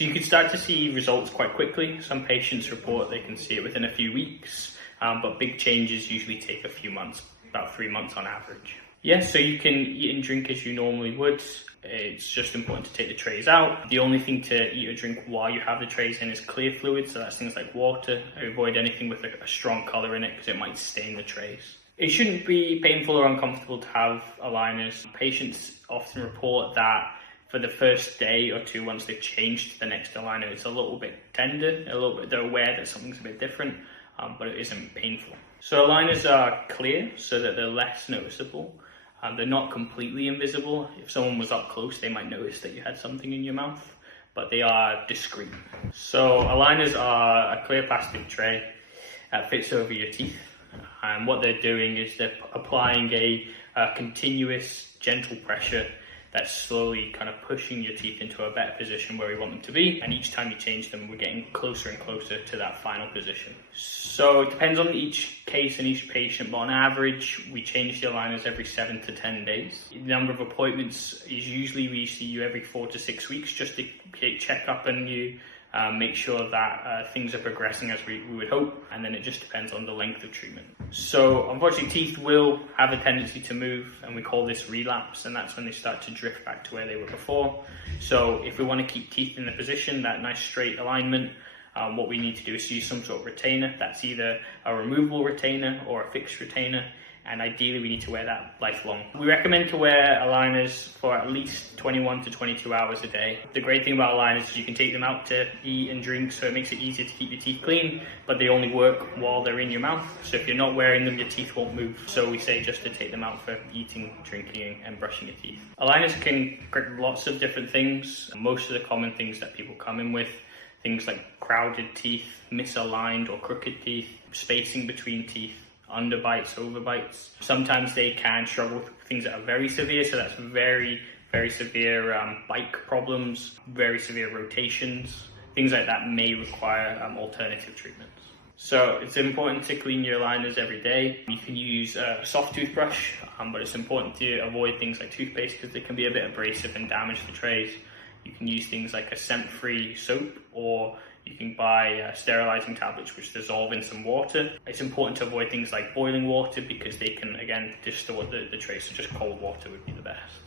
So you can start to see results quite quickly. Some patients report they can see it within a few weeks, but big changes usually take a few months, about 3 months on average. Yeah, so you can eat and drink as you normally would. It's just important to take the trays out. The only thing to eat or drink while you have the trays in is clear fluid, so that's things like water. Avoid anything with a strong colour in it because it might stain the trays. It shouldn't be painful or uncomfortable to have aligners. Patients often report that for the first day or two, once they've changed to the next aligner, it's a little bit tender, they're aware that something's a bit different, but it isn't painful. So aligners are clear so that they're less noticeable. They're not completely invisible. If someone was up close, they might notice that you had something in your mouth, but they are discreet. So aligners are a clear plastic tray that fits over your teeth. And what they're doing is they're applying a continuous, gentle pressure that's slowly kind of pushing your teeth into a better position where we want them to be. And each time you change them, we're getting closer and closer to that final position. So it depends on each case and each patient, but on average, we change the aligners every 7 to 10 days. The number of appointments is usually we see you every 4 to 6 weeks just to check up on you, make sure that things are progressing as we would hope, and then it just depends on the length of treatment. So unfortunately, teeth will have a tendency to move, and we call this relapse, and that's when they start to drift back to where they were before. So if we want to keep teeth in the position, that nice straight alignment, what we need to do is use some sort of retainer. That's either a removable retainer or a fixed retainer, and ideally we need to wear that lifelong. We recommend to wear aligners for at least 21 to 22 hours a day. The great thing about aligners is you can take them out to eat and drink, so it makes it easier to keep your teeth clean, but they only work while they're in your mouth. So if you're not wearing them, your teeth won't move. So we say just to take them out for eating, drinking, and brushing your teeth. Aligners can correct lots of different things. Most of the common things that people come in with, things like crowded teeth, misaligned or crooked teeth, spacing between teeth, underbites, overbites. Sometimes they can struggle with things that are very severe, so that's very severe bite problems, very severe rotations. Things like that may require alternative treatments. So it's important to clean your aligners every day. You can use a soft toothbrush, but it's important to avoid things like toothpaste because they can be a bit abrasive and damage the trays. You can use things like a scent-free soap, or you can buy sterilizing tablets which dissolve in some water. It's important to avoid things like boiling water because they can, again, distort the tray, so just cold water would be the best.